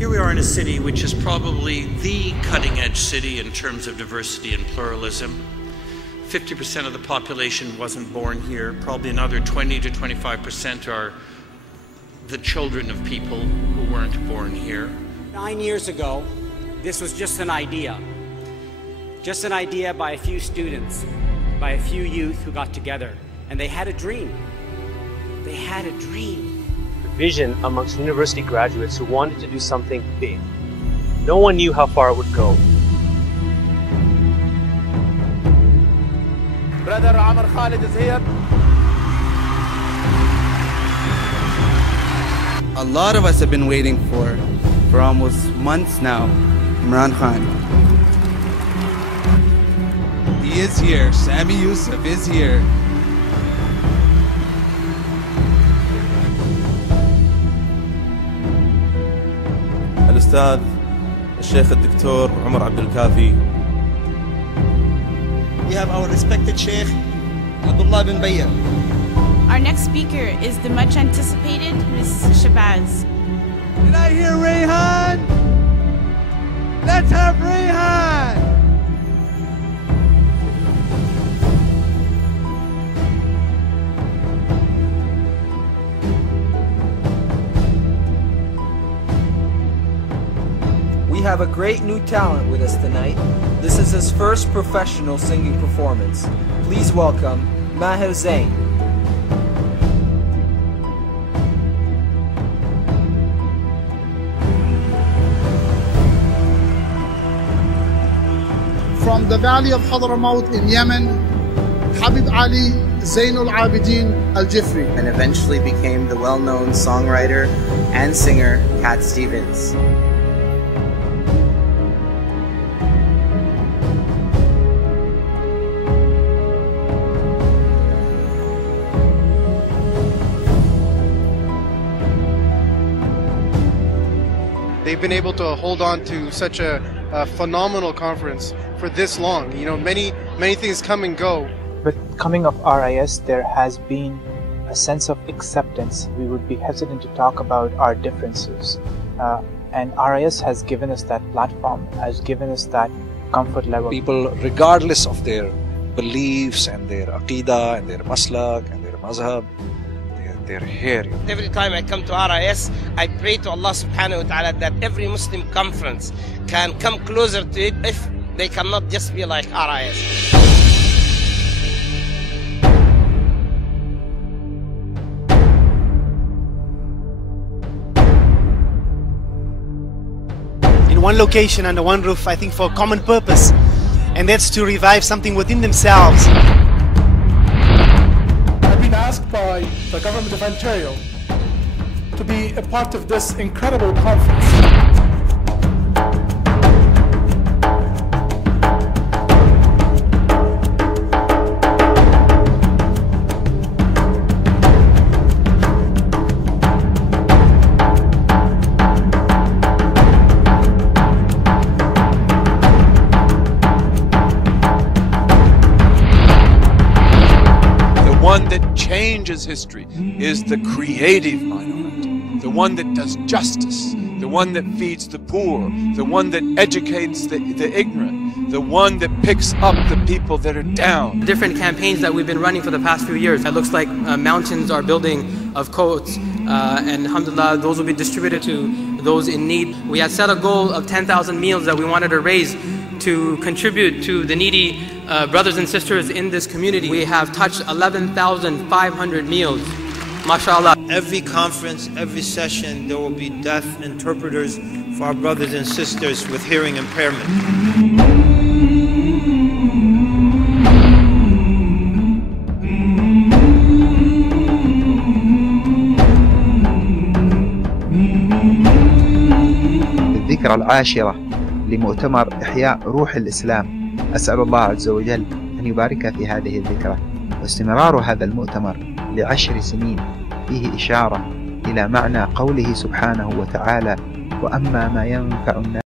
Here we are in a city which is probably the cutting-edge city in terms of diversity and pluralism. 50% of the population wasn't born here. Probably another 20 to 25% are the children of people who weren't born here. 9 years ago, this was just an idea. Just an idea by a few students, by a few youth who got together, and they had a dream. They had a dream. Vision amongst university graduates who wanted to do something big. No one knew how far it would go. Brother Amr Khalid is here. A lot of us have been waiting for almost months now. Imran Khan. He is here. Sami Yusuf is here. الأستاذ الشيخ الدكتور عمر عبد الكافي. We have our respected Sheikh Abdullah bin Bayyan. Our next speaker is the much anticipated Ms. Shabazz. Did I hear Rayhan? Let's have Rayhan! We have a great new talent with us tonight. This is his first professional singing performance. Please welcome Maher Zain. From the valley of Hadramaut in Yemen, Habib Ali Zainul Abidin Al-Jifri. And eventually became the well-known songwriter and singer Cat Stevens. They've been able to hold on to such a phenomenal conference for this long. You know, many things come and go. With coming of RIS, there has been a sense of acceptance. We would be hesitant to talk about our differences. And RIS has given us that platform, has given us that comfort level. People, regardless of their beliefs and their aqidah and their maslak and their mazhab, they're here. Every time I come to RIS, I pray to Allah subhanahu wa ta'ala that every Muslim conference can come closer to it if they cannot just be like RIS. In one location under one roof, I think for a common purpose, and that's to revive something within themselves. Asked by the government of Ontario to be a part of this incredible conference. One that changes history is the creative minority, the one that does justice, the one that feeds the poor, the one that educates the ignorant, the one that picks up the people that are down. Different campaigns that we've been running for the past few years. It looks like mountains are building of coats, and alhamdulillah, those will be distributed to those in need. We had set a goal of 10,000 meals that we wanted to raise to contribute to the needy brothers and sisters in this community. We have touched 11,500 meals, mashallah. Every conference, every session, there will be deaf interpreters for our brothers and sisters with hearing impairment. الذكرى العاشرة لمؤتمر إحياء روح الإسلام. أسأل الله عز وجل أن يبارك في هذه الذكرى، واستمرار هذا المؤتمر ل10 سنين فيه إشارة إلى معنى قوله سبحانه وتعالى: وأما ما ينفع الناس